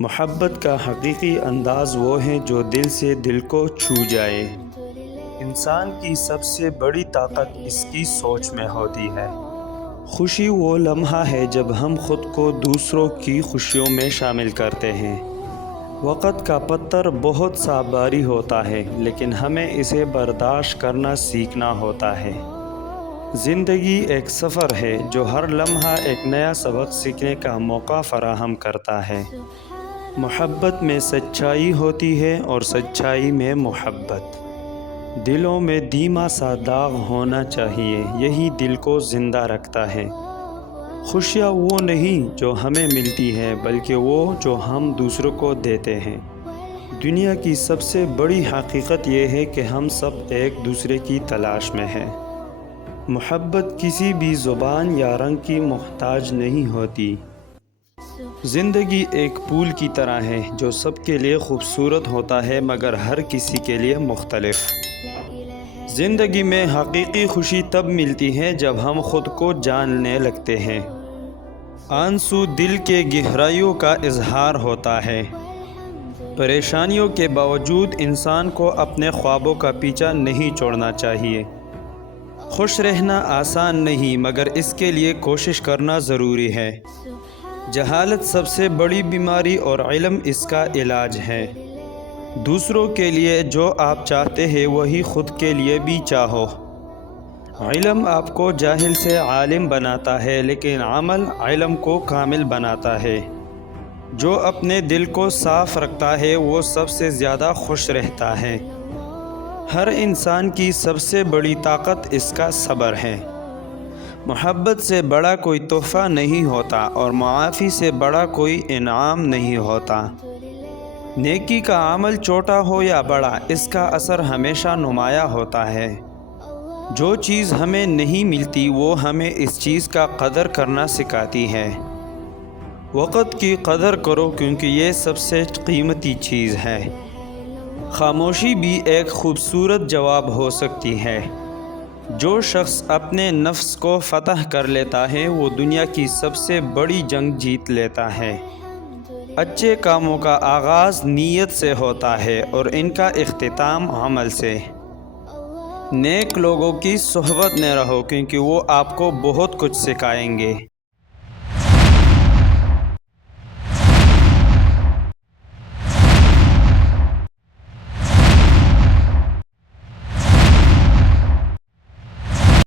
محبت کا حقیقی انداز وہ ہے جو دل سے دل کو چھو جائے۔ انسان کی سب سے بڑی طاقت اس کی سوچ میں ہوتی ہے۔ خوشی وہ لمحہ ہے جب ہم خود کو دوسروں کی خوشیوں میں شامل کرتے ہیں۔ وقت کا پتھر بہت سا بھاری ہوتا ہے، لیکن ہمیں اسے برداشت کرنا سیکھنا ہوتا ہے۔ زندگی ایک سفر ہے جو ہر لمحہ ایک نیا سبق سیکھنے کا موقع فراہم کرتا ہے۔ محبت میں سچائی ہوتی ہے اور سچائی میں محبت۔ دلوں میں دھیما سا داغ ہونا چاہیے، یہی دل کو زندہ رکھتا ہے۔ خوشیاں وہ نہیں جو ہمیں ملتی ہیں، بلکہ وہ جو ہم دوسروں کو دیتے ہیں۔ دنیا کی سب سے بڑی حقیقت یہ ہے کہ ہم سب ایک دوسرے کی تلاش میں ہیں۔ محبت کسی بھی زبان یا رنگ کی محتاج نہیں ہوتی۔ زندگی ایک پھول کی طرح ہے جو سب کے لیے خوبصورت ہوتا ہے، مگر ہر کسی کے لیے مختلف۔ زندگی میں حقیقی خوشی تب ملتی ہے جب ہم خود کو جاننے لگتے ہیں۔ آنسو دل کے گہرائیوں کا اظہار ہوتا ہے۔ پریشانیوں کے باوجود انسان کو اپنے خوابوں کا پیچھا نہیں چھوڑنا چاہیے۔ خوش رہنا آسان نہیں، مگر اس کے لیے کوشش کرنا ضروری ہے۔ جہالت سب سے بڑی بیماری اور علم اس کا علاج ہے۔ دوسروں کے لیے جو آپ چاہتے ہیں وہی خود کے لیے بھی چاہو۔ علم آپ کو جاہل سے عالم بناتا ہے، لیکن عمل علم کو کامل بناتا ہے۔ جو اپنے دل کو صاف رکھتا ہے وہ سب سے زیادہ خوش رہتا ہے۔ ہر انسان کی سب سے بڑی طاقت اس کا صبر ہے۔ محبت سے بڑا کوئی تحفہ نہیں ہوتا، اور معافی سے بڑا کوئی انعام نہیں ہوتا۔ نیکی کا عمل چھوٹا ہو یا بڑا، اس کا اثر ہمیشہ نمایاں ہوتا ہے۔ جو چیز ہمیں نہیں ملتی وہ ہمیں اس چیز کا قدر کرنا سکھاتی ہے۔ وقت کی قدر کرو، کیونکہ یہ سب سے قیمتی چیز ہے۔ خاموشی بھی ایک خوبصورت جواب ہو سکتی ہے۔ جو شخص اپنے نفس کو فتح کر لیتا ہے وہ دنیا کی سب سے بڑی جنگ جیت لیتا ہے۔ اچھے کاموں کا آغاز نیت سے ہوتا ہے اور ان کا اختتام عمل سے۔ نیک لوگوں کی صحبت میں رہو، کیونکہ وہ آپ کو بہت کچھ سکھائیں گے۔